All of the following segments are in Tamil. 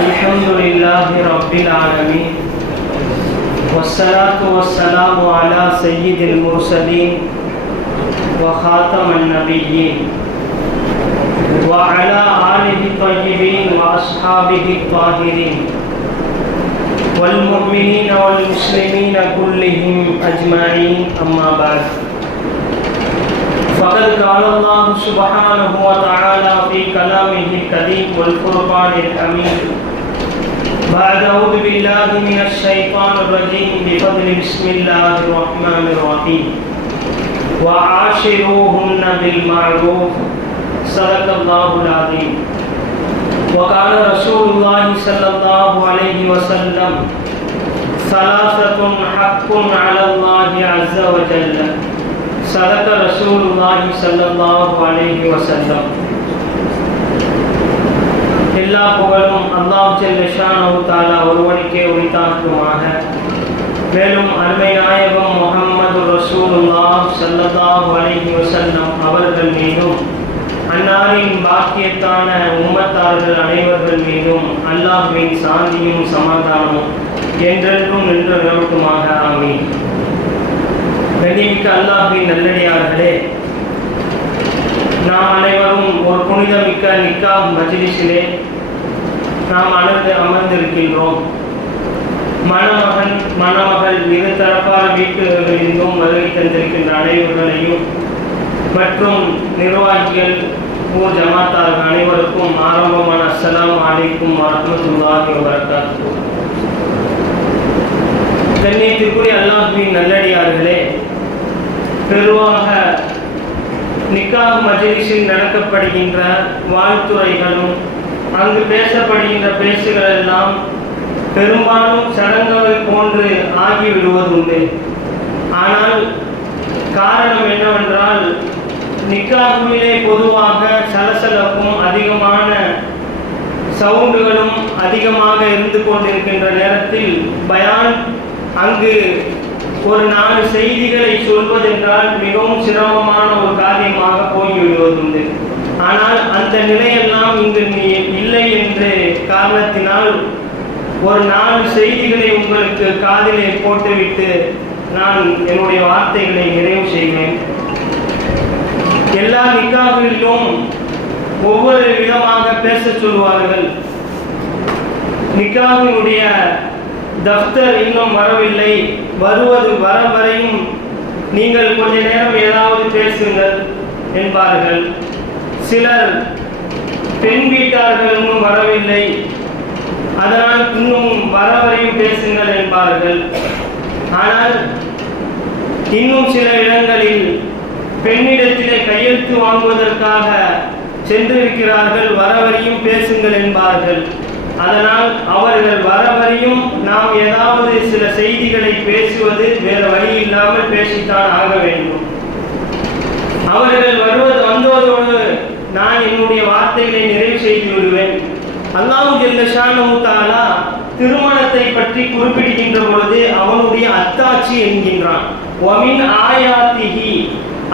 Alhamdulillahi Rabbil Alameen Wassalatu wassalamu ala Sayyidil Mursaleen Wa Khataman Nabiyyin Wa ala alihi tayyibin wa ashabihi tahirin Wal mu'minina wal muslimina kullihim ajma'in amma ba'd فقد قال الله سبحانه وتعالى في كلامه الكريم والفرقان الحميد بعد أعوذ بالله من الشيطان الرجيم بفضل بسم الله الرحمن الرحيم وعاشروهن بالمعروف صدق الله العظيم وقال رسول الله صلى الله عليه وسلم ثلاثة حق على الله عز وجل صدق رسول الله صلى الله عليه وسلم எல்லா புகழும் அல்லாஹ் ஜல்ல ஷானஹு தஆலா ஒருவனுக்கே உரித்தாகுமாக. மேலும் அருமை நாயகம் முஹம்மது ரசூலுல்லாஹ் ஸல்லல்லாஹு அலைஹி வஸல்லம் அவர்கள் மீதும் அன்னாரின் பாக்கியத்தான உம்மத்தார்கள் அனைவர்கள் மீதும் அல்லாஹ்வின் சாந்தியும் சமாதானமும் என்றென்றும் நின்று நிலவட்டுமாக. ஆமீன். கண்ணியமிக்க அல்லாஹ்வின் நல்லடியார்களே, நாம் அனைவரும் ஒரு புனிதமிக்க நிக்காஹ் மஜ்லிஸிலே நாம் அமர்ந்திருக்கின்றோம். மணமகன் மணமகள் இரு தரப்பான வீட்டுகளிலும் வருகை தந்திருக்கின்ற அனைவர்களையும் மற்றும் நிர்வாகிகள் ஊர் ஜமாத்தார்கள் அனைவருக்கும் ஆரம்பமான அஸ்ஸலாமு அலைக்கும் வரஹ்மத்துல்லாஹி வபரகாத்துஹு. கண்ணியத்திற்குரிய அல்லாஹ்வின் நல்லடியார்களே, பெருவாக நிக்காஹ் மஜ்லிஸில் நடக்கப்படுகின்ற வாழ்த்துறைகளும் அங்கு பேசப்படுகின்ற பேச்சுகள் எல்லாம் பெரும்பாலும் சடங்குகள் போன்று ஆகிவிடுவதுண்டு. ஆனால் காரணம் என்னவென்றால், நிக்காஹிலே பொதுவாக சலசலப்பும் அதிகமான சவுண்டுகளும் அதிகமாக இருந்து கொண்டிருக்கின்ற நேரத்தில் பயான் அங்கு ஒரு 4 செய்திகளை சொல்வதென்றால் மிகவும் சிரமமான ஒரு காரியமாக போய்விடுவதுண்டு. ஆனால் அந்த நிலையெல்லாம் இங்கு இல்லை என்ற காரணத்தினால் ஒரு 4 செய்திகளை உங்களுக்கு காதிலே போட்டுவிட்டு நான் என்னுடைய வார்த்தைகளை நிறைவு செய்வேன். எல்லா நிக்காஹிலும் ஒவ்வொரு விதமாக பேச சொல்வார்கள். நிக்காஹினுடைய தஃப்தர் இன்னும் வரவில்லை, வருவது வர வரையும் நீங்கள் கொஞ்ச நேரம் ஏதாவது பேசுங்கள் என்பார்கள். சிலர் பெண் வீட்டார்கள் இன்னும் வரவில்லை, அதனால் இன்னும் வர வரையும் பேசுங்கள் என்பார்கள். ஆனால் இன்னும் சில இடங்களில் பெண்ணிடத்திலே கையெழுத்து வாங்குவதற்காக சென்றிருக்கிறார்கள், வரவரையும் பேசுங்கள் என்பார்கள். அதனால் அவர்கள் வரவரையும் நாம் ஏதாவது சில செய்திகளை பேசுவது வேறு வழி இல்லாமல் பேசித்தான் ஆக வேண்டும். அவர்கள் வந்ததோடு நான் என்னுடைய வார்த்தைகளை நிறைவு செய்து விடுவேன். அல்லாஹ் ஜல்ல ஷானஹு தஆலா திருமணத்தை பற்றி குறிப்பிடுகின்ற பொழுது அவனுடைய அத்தாட்சி என்கின்றான். வமின் ஆயாத்திஹி,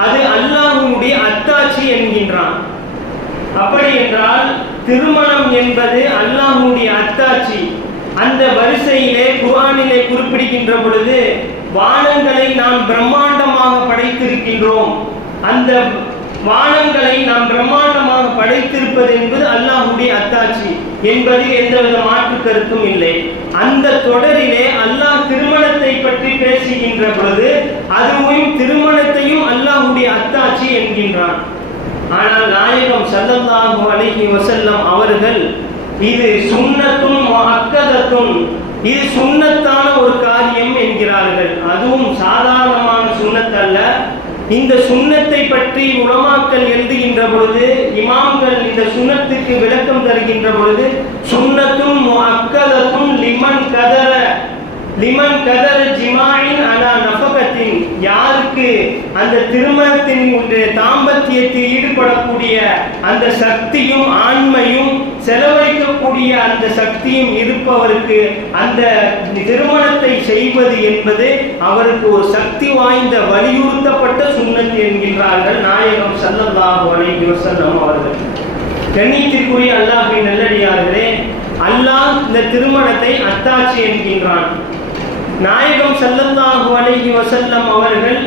அது அல்லாஹ்வுடைய அத்தாட்சி என்கின்றான். அப்படி என்றால் திருமணம் என்பது அல்லாஹ்வுடைய அத்தாட்சி. அந்த வரிசையிலே குர்ஆனிலே குறிப்பிடுகின்ற பொழுது வானங்களை நாம் பிரம்மாண்டமாக படைத்திருக்கின்றோம். அந்த வானங்களை நாம் பிரம்மாண்டமாக படைத்திருப்பது என்பது அல்லாஹ்வுடைய அத்தாட்சி என்பது எந்தவித மாற்று கருத்தும் இல்லை. அந்த தொடரிலே அல்லாஹ் திருமணத்தை பற்றி பேசுகின்ற பொழுது அதுவும் திருமணத்தையும் அல்லாஹ்வுடைய அத்தாட்சி என்கின்றான். ஆனால் நாயகம் ஸல்லல்லாஹு அலைஹி வஸல்லம் அவர்கள் இது சுன்னத்துன் முஅக்கதத்துன், இது சுன்னத்தான ஒரு காரியம் என்கிறார்கள். அதுவும் சாதாரணமான சுன்னத் அல்ல. இந்த சுன்னத்தை பற்றி உலமாக்கள் எழுதுகின்ற பொழுது, இமாம்கள் இந்த சுன்னத்துக்கு விளக்கம் தருகின்ற பொழுது, சுன்னத்தும் முஅக்கதத்துன் லிமன் கதர ஜிமாயின் அலா நஃபகத்தின், யாருக்கு அந்த திருமணத்தின் தாம்பத்தியத்தில் ஈடுபடக்கூடிய அந்த சக்தியும் ஆண்மையும் செலவழிக்கக்கூடிய அந்த சக்தியும் இருப்பவருக்கு அந்த திருமணத்தை செய்வது என்பது அவருக்கு ஒரு சக்தி வாய்ந்த வலியுறுத்தப்பட்ட சுன்னத் என்கின்றார்கள் நாயகம் ஸல்லல்லாஹு அலைஹி வஸல்லம் அவர்கள். கண்ணியத்திற்குரிய அல்லாஹ்வின் நல்லடியார்களே, அல்லாஹ் இந்த திருமணத்தை அத்தாட்சி என்கின்றான். நாயகம் ஸல்லல்லாஹு அலைஹி வஸல்லம் அவர்கள்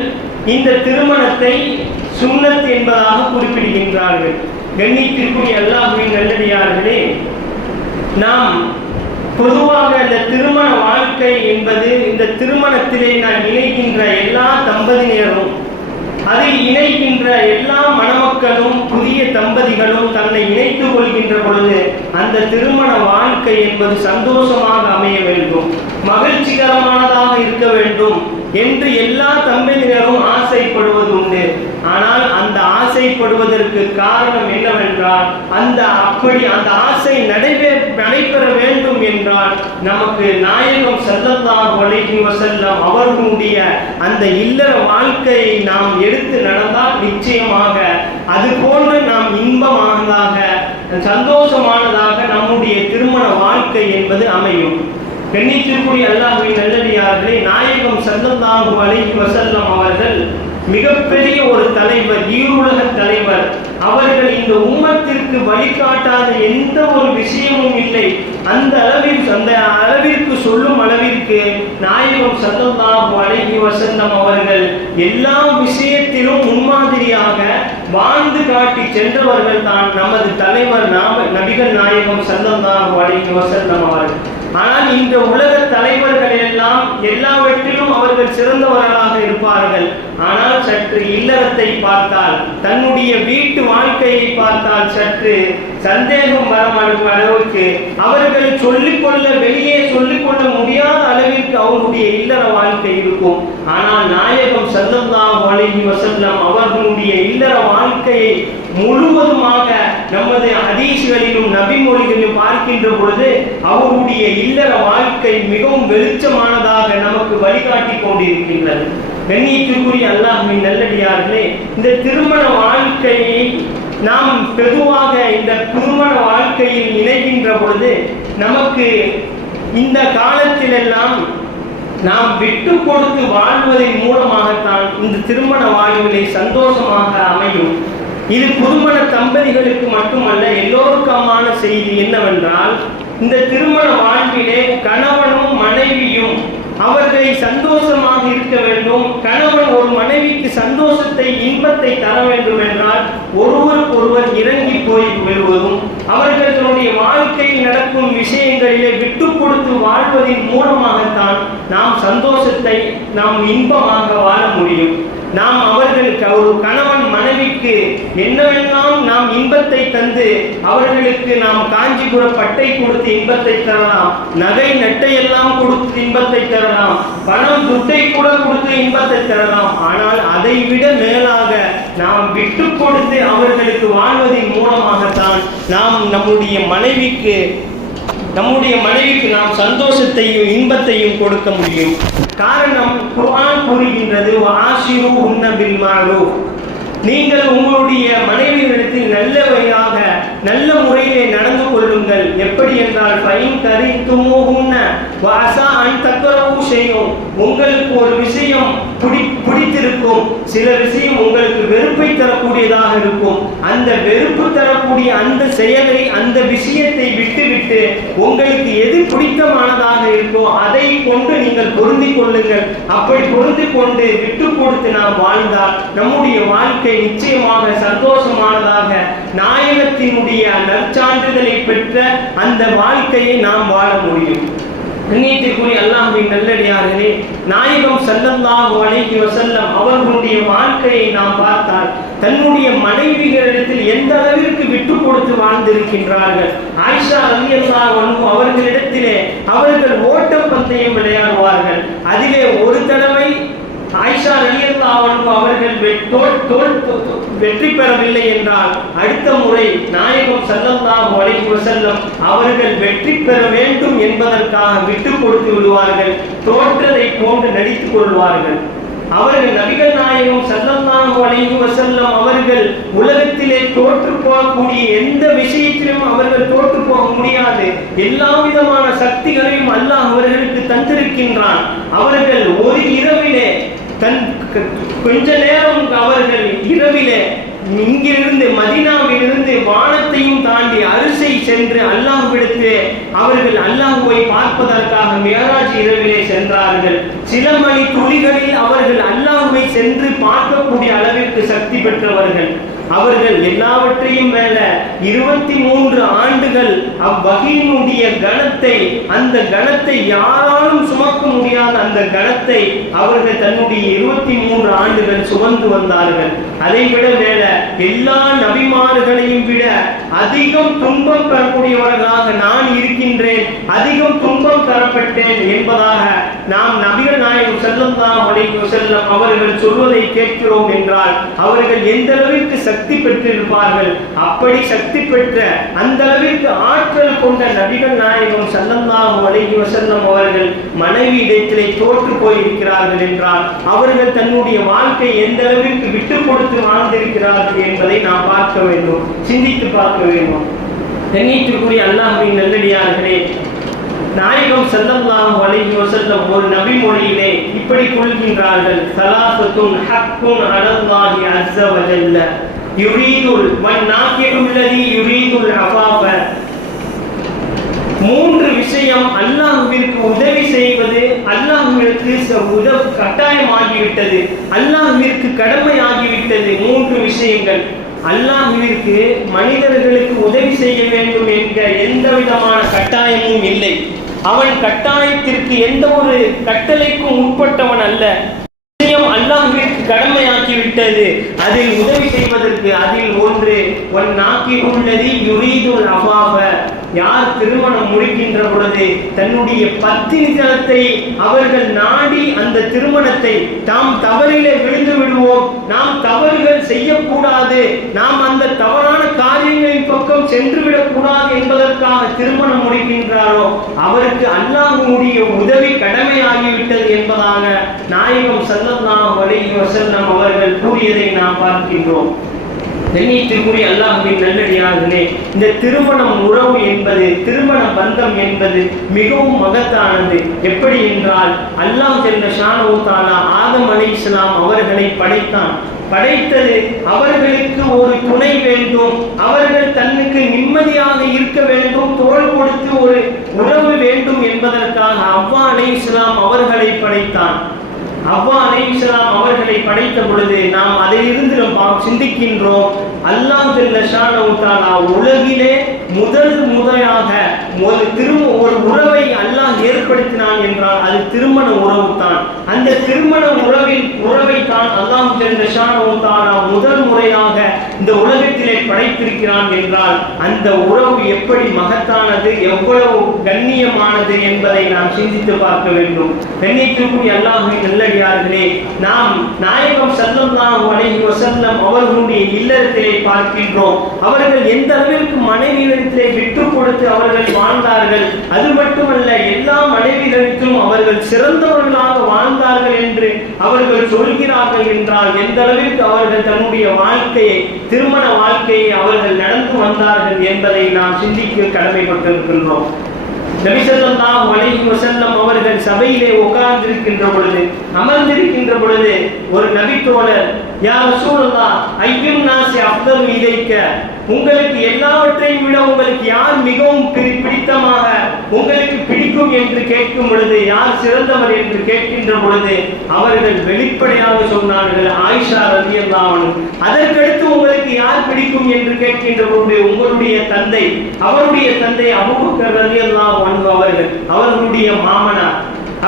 இந்த திருமணத்தை சுன்னத் என்பதாக குறிப்பிடுகின்றார்கள். கண்ணியத்திற்குரிய அல்லாஹ்வின் நல்லடியார்களே, நாம் பொதுவாக இந்த திருமண வாழ்க்கை என்பது, இந்த திருமணத்திலே நான் இணைகின்ற எல்லா தம்பதியினரும், அதில் இணைகின்ற எல்லா மணமக்களும் புதிய தம்பதிகளும் தன்னை இணைத்துக் கொள்கின்ற பொழுது அந்த திருமண வாழ்க்கை என்பது சந்தோஷமாக அமைய வேண்டும், மகிழ்ச்சிகரமானதாக இருக்க வேண்டும் என்று எல்லா தம்பதியினரும் ஆசைப்படுவது உண்டு. ஆனால் அந்த ஆசைப்படுவதற்கு காரணம் என்னவென்றால், அந்த ஆசை நடைபெற வேண்டும் என்றால் நமக்கு நாயகம் ஸல்லல்லாஹு அலைஹி வஸல்லம் அவர்களுடைய அந்த இல்லற வாழ்க்கையை நாம் எடுத்து நடந்தால் நிச்சயமாக அது போன்று நாம் இன்பமானதாக சந்தோஷமானதாக நம்முடைய திருமண வாழ்க்கை என்பது அமையும். கண்ணியத்திற்குரிய அல்லாஹ்வின் நல்லடியார்களே, நாயகம் ஸல்லல்லாஹு அலைஹி வஸல்லம் அவர்கள் மிகப்பெரிய ஒரு தலைவர், ஈருலக தலைவர். அவர்கள் இந்த உம்மத்திற்கு வழிகாட்டாத எந்த ஒரு விஷயமும் இல்லை. அந்த அளவிற்கு சொல்லும் அளவிற்கு நாயகம் ஸல்லல்லாஹு அலைஹி வஸல்லம் அவர்கள் எல்லா விஷயத்திலும் முன்மாதிரியாக வாழ்ந்து காட்டி சென்றவர்கள் தான் நமது தலைவர் நபிகள் நாயகம் ஸல்லல்லாஹு அலைஹி வஸல்லம் அவர்கள். ஆனால் இந்த உலக தலைவர்கள் எல்லாம் எல்லாவற்றிலும் அவர்கள் சிறந்தவர்களாக இருப்பார்கள். ஆனால் சற்று இல்லறத்தை பார்த்தால், தன்னுடைய வீட்டு வாழ்க்கையை பார்த்தால் சற்று சந்தேகம் வரும் அளவுக்கு அவர்கள் வெளியே சொல்லிக்கொள்ள முடியாத அளவிற்கு அவருடைய இல்லற வாழ்க்கை இருக்கும். ஆனால் நாயகம் ஸல்லல்லாஹு அலைஹி வஸல்லம் அவர்களுடைய இல்லற வாழ்க்கையை முழுவதுமாக நமது ஹதீஸ்களிலும் நபிமொழிகளிலும் பார்க்கின்ற பொழுது அவருடைய இல்லற வாழ்க்கை மிகவும் வெளிச்சமானதாக நமக்கு வழிகாட்டி கொண்டிருக்கின்றது. கண்ணியத்திற்குரிய அல்லாஹ்வின் நல்லடியார்களே, இந்த திருமண வாழ்க்கையை நாம் பொதுவாக இந்த திருமண வாழ்க்கையில் இணைகின்ற பொழுது நமக்கு இந்த காலத்திலெல்லாம் நாம் விட்டு கொடுத்து வாழ்வதன் மூலமாகத்தான் இந்த திருமண வாழ்விலை சந்தோஷமாக அமையும். இது புதுமண தம்பதிகளுக்கு மட்டுமல்ல, எல்லோருக்குமான செய்தி என்னவென்றால், இந்த திருமண வாழ்விலே கணவனும் மனைவியும் அவர்களை சந்தோஷமாக இருக்க வேண்டும். கணவன் ஒரு மனைவிக்கு சந்தோஷத்தை, இன்பத்தை தர வேண்டும் என்றால் ஒருவருக்கொருவர் இறங்கி போய் வருவதும், அவர்களுடைய வாழ்க்கையில் நடக்கும் விஷயங்களிலே விட்டு கொடுத்து வாழ்வதன் மூலமாகத்தான் நாம் சந்தோஷத்தை, நாம் இன்பமாக வாழ முடியும். நாம் அவர்களுக்கு, ஒரு கணவன் மனைவிக்கு என்னவெல்லாம் நாம் இன்பத்தை தந்து அவர்களுக்கு நாம் காஞ்சிபுர பட்டை கொடுத்து இன்பத்தை தரலாம், நகை நட்டை எல்லாம் கொடுத்து இன்பத்தை தரலாம், பணம் துட்டை கூட கொடுத்து இன்பத்தை தரலாம். ஆனால் அதை விட மேலாக நாம் விட்டு கொடுத்து அவர்களுக்கு வாழ்வதன் மூலமாகத்தான் நாம் நம்முடைய மனைவிக்கு நாம் சந்தோஷத்தையும் இன்பத்தையும் கொடுக்க முடியும். காரணம், குர்ஆன் கூறுகின்றது, வஆஷிருஹுன்ன பில் மஅரூஃப், நீங்கள் உங்களுடைய மனைவிகளிடத்தில் நல்லவையாக நல்ல முறையிலே நடந்து கொள்ளுங்கள். எப்படி என்றால், ஃபைன் கரித்துமூஹுன்ன வஅஸா அன் தக்ரஹு ஷைஅன், உங்களுக்கு ஒரு விஷயம் பிடித்திருக்கும், சில விஷயம் உங்களுக்கு வெறுப்பை தரக்கூடியதாக இருக்கும். அந்த வெறுப்பு தரக்கூடிய அந்த செயலை, அந்த விஷயத்தை விட்டுவிட்டு உங்களுக்கு எது பிடித்தமானதாக இருக்கோ அதை கொண்டு நீங்கள் பொருந்திக் கொள்ளுங்கள். அப்படி பொருந்தி கொண்டு விட்டு கொடுத்து நாம் வாழ்ந்தால் நம்முடைய வாழ்க்கை நிச்சயமாக சந்தோஷமானதாக, நாயகத்தினுடைய நற்சான்றிதழை பெற்ற அந்த வாழ்க்கையை நாம் வாழ முடியும். கண்ணியத்திற்குரிய அல்லாஹ்வின் நல்லடியார்களே, நாயகம் ஸல்லல்லாஹு அலைஹி வஸல்லம் அவர்களுடைய வாழ்க்கையை நாம் பார்த்தால் தன்னுடைய மனைவிகளிடத்தில் எந்த அளவிற்கு விட்டு கொடுத்து வாழ்ந்திருக்கின்றார்கள். ஆயிஷா ரலியல்லாஹு அன்ஹா அவர்களிடத்திலே அவர்கள் ஓட்டம் பந்தயம் விளையாடுவார்கள். அதிலே ஒரு தடவை ஆயிஷா ரலியல்லாஹு அன்ஹா அவர்கள் வெற்றி பெறவில்லை என்றால் அடுத்த முறை நாயகம் ஸல்லல்லாஹு அலைஹி வஸல்லம் அவர்கள் வெற்றி பெற வேண்டும் என்பதற்காக விட்டு கொடுத்து விடுவார்கள், தோற்றதை போன்று நடித்துக் கொள்வார்கள். அவர்கள் நபிகள் நாயகம் ஸல்லல்லாஹு அலைஹி வஸல்லம் அவர்கள் உலகத்திலே தோற்று போகக்கூடிய எந்த விஷயத்திலும் அவர்கள் தோற்று போக முடியாது. எல்லா விதமான சக்திகளையும் அல்லாஹ் அவர்களுக்கு தந்திருக்கின்றான். அவர்கள் ஒரு இரவிலே கொஞ்ச நேரம் அவர்கள் இரவிலே இங்கிருந்து மதீனாவிலிருந்து வானத்தையும் தாண்டி அரிசை சென்று அல்லாஹ்விடத்திலே அவர்கள் அல்லாஹ்வை பார்ப்பதற்காக மியராஜ் இரவிலே சென்றார்கள். சில மணி துளிகளில் அவர்கள் அல்லாஹ்வை சென்று பார்க்கக்கூடிய அளவிற்கு சக்தி பெற்றவர்கள். அவர்கள் எல்லாவற்றையும் மேல 23 ஆண்டுகள் அவ்வகையினுடைய கணத்தை, அந்த கணத்தை யாராலும் சுமக்க முடியாத அந்த கணத்தை அவர்கள் தன்னுடைய 23 ஆண்டுகள் சுமந்து வந்தார்கள். அதை விட மேல எல்லா நபிமார்களையும் விட அதிகம் துன்பம் பெறக்கூடியவர்களாக நான் இருக்கின்றேன், அதிகம் துன்பம் தரப்பட்டேன் என்பதாக நாம் நபிகள் நாயகம் ஸல்லல்லாஹு அலைஹி வஸல்லம் அவர்கள் சொல்வதை கேட்கிறோம் என்றால் அவர்கள் எந்த அளவிற்கு சக்தி பெற்றிருப்பார்கள். அப்படி சக்தி பெற்ற அந்த அளவிற்கு ஆற்றல் கொண்ட நபிகள் நாயகம் ஸல்லல்லாஹு அலைஹி வஸல்லம் அவர்கள் மனைவி இடத்திலே தோற்று போயிருக்கிறார்கள் என்றால் அவர்கள் தன்னுடைய வாழ்க்கை எந்த அளவிற்கு விட்டு கொடுத்து வாழ்ந்திருக்கிறார்கள் என்பதை நாம் பார்க்க வேண்டும், சிந்தித்து பார்க்க வேண்டும். கண்ணியத்திற்குரிய அல்லாஹ்வின் நல்லடியார்களே, நாயகம் ஸல்லல்லாஹு அலைஹி வஸல்லம் ஒரு நபி மொழியிலே இப்படி கொள்கின்றார்கள், ஸலாஸத்துன் ஹக்குன் அலல்லாஹி அஸ்ஸ வ ஜல்ல யுரீதுல் வன்னாகியுல்லதி யுரீதுல் அஃபாஃப. 3 விஷயம் அல்லாஹ்விற்கு உதவி செய்வது அல்லாஹ்விற்கு கட்டாயமாகிவிட்டது, அல்லாஹ்விற்கு கடமையாகிவிட்டது. 3 விஷயங்கள். அல்லாஹ்விற்கு மனிதர்களுக்கு உதவி செய்ய வேண்டும் என்ற எந்த விதமான கட்டாயமும் இல்லை. அவன் கட்டாயத்திற்கு எந்த ஒரு கட்டளைக்கும் உட்பட்டவன் அல்ல. அல்லாஹ்விற்கு கடமையாக்கிவிட்டது அதில் உதவி செய்வதற்கு. அதில் ஒன்று வன்னாகியுல்லதி யுரீதுல் அஃபாஃப. யார் திருமணம் முடிக்கின்ற பொழுது தன்னுடைய பத்தினித்தனத்தை அவர்கள் நாடி அந்த திருமணத்தை தாம் தவறிலே விழுந்து விடுவோம், நாம் தவறுகள் செய்யக்கூடாது, நாம் அந்த தவறான காரியங்களின் பக்கம் சென்று விடக்கூடாது என்பதற்காக திருமணம் முடிக்கின்றாரோ அவருக்கு அல்லாஹ்வுடைய உதவி கடமையாகிவிட்டது என்பதாக நாயகம் ஸல்லல்லாஹு அலைஹி வஸல்லம் அவர்கள் கூறியதை நாம் பார்க்கின்றோம். கண்ணியத்திற்குரிய அல்லாஹ்வின் நல்லடியார்களே, இந்த திருமணம் உறவு என்பது, திருமண பந்தம் என்பது மிகவும் மகத்தானது. எப்படி என்றால் அல்லாஹ் ஜல்ல ஷானஹு தஆலா ஆதம் அலைஹிஸ்ஸலாம் அவர்களை படைத்தான். படைத்தது அவர்களுக்கு ஒரு துணை வேண்டும், அவர்கள் தன்னுக்கு நிம்மதியாக இருக்க வேண்டும், தோள் கொடுத்து ஒரு உறவு வேண்டும் என்பதற்காக ஹவ்வா அலைஹிஸ்ஸலாம் அவர்களை படைத்தான். ஹவ்வா அலைஹிஸ்ஸலாம் அவர்களை படைத்த பொழுது நாம் அதிலிருந்து நாம் சிந்திக்கின்றோம், அல்லாஹ் ஜல்ல ஷானஹு தஆலா உலகிலே முதலாக ஒரு உறவை அல்லாஹ் ஏற்படுத்தினான் என்றால் அது திருமண உறவு தான். அந்த திருமண உறவை தான் அல்லாஹ் ஜல்ல ஷானஹு தஆலா முதல் முறையாக இந்த உலகத்திலே படைத்திருக்கிறான் என்றால் அந்த உறவு எப்படி மகத்தானது, எவ்வளவு கண்ணியமானது என்பதை நாம் சிந்தித்து பார்க்க வேண்டும். கண்ணியத்திற்குரிய அல்லாஹ்வின் நல்லடியார்களே, நாம் நாயகம் ஸல்லல்லாஹு அலைஹி வஸல்லம் அவர்களுடைய இல்லத்திலே பார்க்கின்றோம். அவர்கள் எந்த அளவிற்கு மனைவிகளிடத்திலே விட்டு கொடுத்து அவர்கள் வாழ்ந்தார்கள். அது மட்டுமல்ல, எல்லா மனைவிகளுக்கும் அவர்கள் சிறந்தவர்களாக வாழ்ந்தார்கள் என்று அவர்கள் சொல்கிறார்கள் என்றால் எந்த அளவிற்கு அவர்கள் தன்னுடைய வாழ்க்கையை, திருமண வாழ்க்கையை அவர்கள் நடந்து வந்தார்கள் என்பதை நாம் சிந்திக்க கடமைப்பட்டிருக்கின்றோம். நபி ஸல்லல்லாஹு அலைஹி வஸல்லம் அவர்கள் சபையிலே உட்கார்ந்திருக்கின்ற பொழுது, அமர்ந்திருக்கின்ற பொழுது ஒரு நபி தோழர், யா ரசூலல்லாஹ் ஐயுன் நாஸி அஃதலு இலைக்க, உங்களுக்கு எல்லாவற்றையும் விட உங்களுக்கு யார் மிகவும் பிடித்தமாக உங்களுக்கு பிடிக்கும் என்று கேட்கும் பொழுது, யார் சிறந்தவர் என்று கேட்கின்ற பொழுது அவர்கள் வெளிப்படையாக சொன்னார்கள், ஆயிஷா ரலியல்லாஹு அன்ஹா. அதற்கடுத்து உங்களுக்கு யார் பிடிக்கும் என்று கேட்கின்ற பொழுது உங்களுடைய தந்தை, அவருடைய தந்தை அபூபக்கர் ரலியல்லாஹு அன்ஹு அவர்கள், அவர்களுடைய மாமனார்.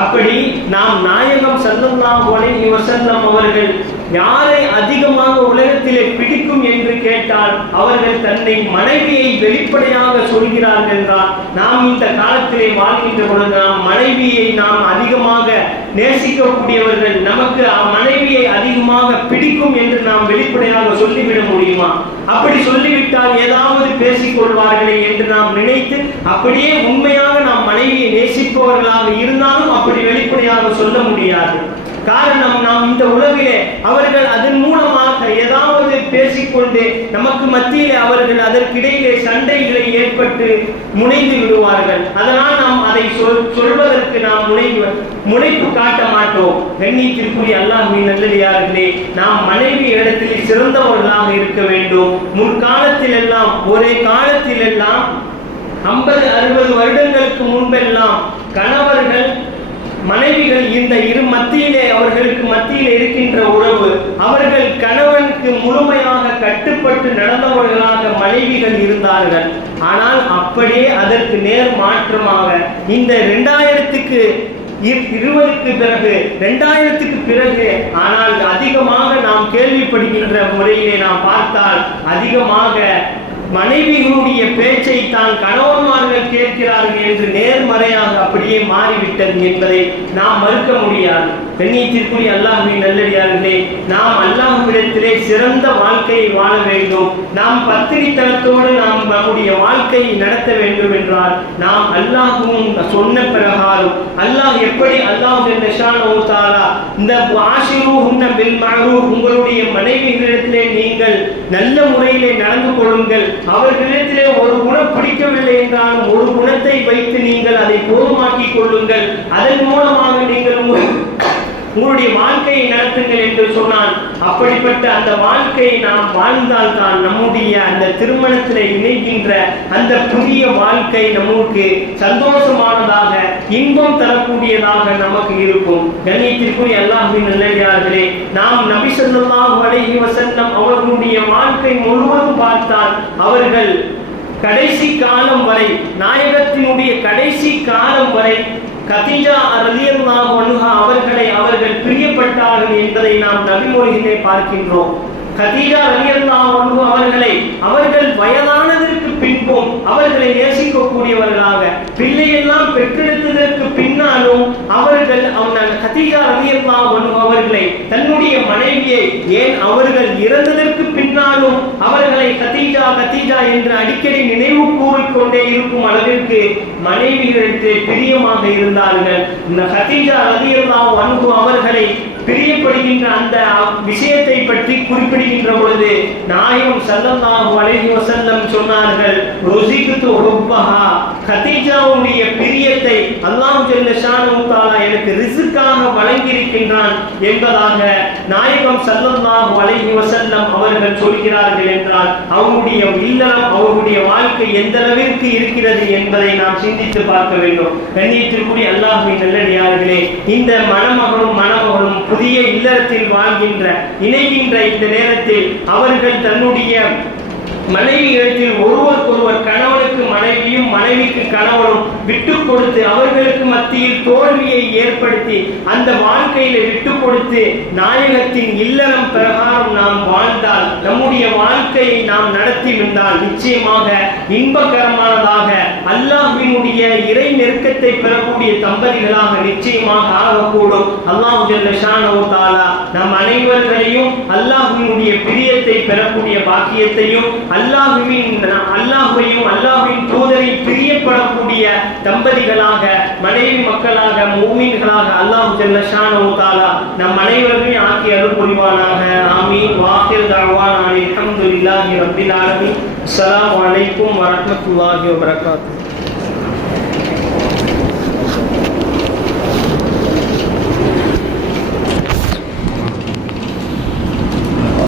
அப்படி நாம் நாயகம் ஸல்லல்லாஹு அலைஹி வஸல்லம் அவர்கள் யாரை அதிகமாக உலகத்திலே பிடிக்கும் என்று கேட்டால் அவர்கள் தன்னை மனைவியை வெளிப்படையாக சொல்கிறார்கள் என்றால், நாம் இந்த காலத்திலே வாழ்கின்ற பொழுது நாம் மனைவியை நாம் அதிகமாக நேசிக்கக்கூடியவர்கள், நமக்கு மனைவியை அதிகமாக பிடிக்கும் என்று நாம் வெளிப்படையாக சொல்லிவிட முடியுமா? அப்படி சொல்லிவிட்டால் ஏதாவது பேசிக் கொள்வார்களே என்று நாம் நினைத்து அப்படியே உண்மையாக நாம் மனைவியை நேசிப்பவர்களாக இருந்தாலும் அப்படி வெளிப்படையாக சொல்ல முடியாது. காரணம், நாம் இந்த உலகிலே அவர்கள் அதன் மூலமாக ஏதாவது பேசிக்கொண்டு நமக்கு மத்தியிலே அவர்கள் அதற்கிடையிலே சண்டைகளை ஏற்பட்டு முனைந்து விடுவார்கள். அதனால் நாம் அதை சொல்வதற்கு நாம் முனைப்பு காட்ட மாட்டோம். கண்ணியத்திற்குரிய அல்லாஹ்வின் நல்லடியார்களே, நாம் மனைவி இடத்தில் சிறந்தவர்களாக இருக்க வேண்டும். முற்காலத்தில் எல்லாம், ஒரே காலத்தில் எல்லாம் 50-60 வருடங்களுக்கு முன்பெல்லாம் கணவர்கள் மனைவிகள் இந்த இரு மத்தியிலே அவர்களுக்கு மத்தியில் இருக்கின்ற உறவு, அவர்கள் கணவனுக்கு முழுமையாக கட்டுப்பட்டு நடந்தவர்களாக மனைவிகள் இருந்தார்கள். ஆனால் அப்படியே அதற்கு நேர் மாற்றமாக இந்த 2020க்கு பிறகு 2000க்கு பிறகு ஆனால் அதிகமாக நாம் கேள்விப்படுகின்ற முறையிலே நாம் பார்த்தால் அதிகமாக மனைவிகளுடைய பேச்சை தான் கணவன்மார்கள் கேட்கிறார்கள் என்று நேர்மறையாக அப்படியே மாறிவிட்டது என்பதை நாம் மறுக்க முடியாது. கண்ணியத்திற்குரிய அல்லாஹ்வின் நல்லடியார்களே, நாம் அல்லாஹ்விடத்திலே சிறந்த வாழ்க்கையை வாழ வேண்டும். நாம் பத்திரித்தனத்தோடு நாம் நம்முடைய வாழ்க்கையை நடத்த வேண்டும் என்றால் நாம் அல்லாஹ்வும் சொன்ன பிரகாரம், அல்லாஹ் எப்படி அல்லாஹ் ஜல்லஷானஹு தஆலா இந்த ஆஷிரூஹுன்ன பில் மஅரூஃப், உங்களுடைய மனைவிகளிடத்திலே நீங்கள் நல்ல முறையிலே நடந்து கொள்ளுங்கள். அவர்களிடத்திலே ஒரு குணம் பிடிக்கவில்லை என்றாலும் ஒரு குணத்தை வைத்து நீங்கள் அதை போதுமாக்கிக் கொள்ளுங்கள். அதன் மூலமாக நீங்கள் உங்களுடைய வாழ்க்கையை நடத்துங்கள் என்று சொன்னால், அப்படிப்பட்ட அந்த வாழ்க்கையை நாம் வாழ்ந்தால் தான் நம்முடைய அந்த திருமணத்தில் இணைகின்ற அந்த புதிய வாழ்க்கை நமக்கு சந்தோஷமானதாக இன்பம் தரக்கூடியதாக நமக்கு இருக்கும். கண்ணியத்திற்குரிய அல்லாஹ்வின் நல்லடியார்களே, நாம் நபி ஸல்லல்லாஹு அலைஹி வஸல்லம் அவர்களுடைய வாழ்க்கை முழுவதும் பார்த்தால் அவர்கள் கடைசி காலம் வரை, நாயகத்தினுடைய கடைசி காலம் வரை கதீஜா ரலியல்லாஹு அன்ஹா அவர்கள் பிரியப்பட்டார்கள் என்பதை நாம் நபிமொழியிலே பார்க்கின்றோம். கதீஜா ரலியல்லாஹு அன்ஹா அவர்கள் வயதானதற்கு பின்பும் அவர்களை நேசிக்கக்கூடியவர்களாக, பிள்ளையெல்லாம் பெற்றெடுத்ததற்கு பின்னாலும் அவர்கள் கதீஜா ரலியல்லாஹு அன்ஹா அவர்களை, தன்னுடைய மனைவியை, ஏன் அவர்கள் இறந்ததற்கு பின்னாலும் அவர்களை கதீஜா கதீஜா என்று அடிக்கடி நினைவு கூறிக்கொண்டே இருக்கும் அளவிற்கு மனைவிகளுக்கு பிரியமாக இருந்தார்கள். இந்த கதீஜா ரலியல்லாஹு அன்ஹா அவர்களை பிரியப்படுகின்ற அந்த விஷயத்தை பற்றி குறிப்பிடுகின்ற பொழுது நாயகம் ஸல்லல்லாஹு அலைஹி வஸல்லம் சொன்னார்கள், ருஸிக்து ஹுப்பஹா, கதீஜாவுடைய பிரியத்தை அல்லாஹ் ஜல்லஷானஹு தஆலா எனக்கு ரிஸ்காக வழங்கி இருக்கின்றான் என்பதாக நாயகம் ஸல்லல்லாஹு அலைஹி வஸல்லம் அவர்கள் சொல்கிறார்கள் என்றால் அவருடைய இல்லறம், அவருடைய வாழ்க்கை எந்த அளவிற்கு இருக்கிறது என்பதை நாம் சிந்தித்து பார்க்க வேண்டும். கண்ணியத்திற்குரிய அல்லாஹ்வின் நல்லடியார்களே, இந்த மணமகனும் புதிய இல்லறத்தில் வாழ்கின்ற இணைகின்ற இந்த நேரத்தில் அவர்கள் தன்னுடைய மனைவியிடத்தில் ஒருவருக்கொருவர், கணவனுக்கு மனைவியும் மனைவிக்கு கணவனும் விட்டு கொடுத்து அவர்களுக்கு மத்தியில் தோல்வியை ஏற்படுத்தி அந்த வாழ்க்கையில விட்டு கொடுத்து நாயகத்தின் இல்லறம் பிரகாரம் நாம் வாழ்ந்தால், நம்முடைய வாழ்க்கையை நாம் நடத்தி வந்தால் நிச்சயமாக இன்பகரமானதாக அல்லாஹ்வினுடைய இறை நெருக்கத்தை பெறக்கூடிய தம்பதிகளாக நிச்சயமாக ஆகக்கூடும். அல்லாஹ் ஜல்லஷானஹு தஆலா நம் அனைவர்களையும் அல்லாஹ்வினுடைய பிரியத்தை பெறக்கூடிய பாக்கியத்தையும், அல்லாஹ்வையும் அல்லாஹ்வின் தூதரை பிரியப்படக்கூடிய தம்பதிகளாக, மனைவி மக்களாக, மூமின்களாக அல்லாஹ் ஜல்லஷானஹு தஆலா நம் அனைவரையும் ஆக்கி அருள் புரிவானாக. ஆமீன். வாஹிர் தஅவானா அல்ஹம்துலில்லாஹி ரப்பில் ஆலமீன். அஸ்ஸலாமு அலைக்கும் வரஹ்மத்துல்லாஹி வபரகாத்துஹு.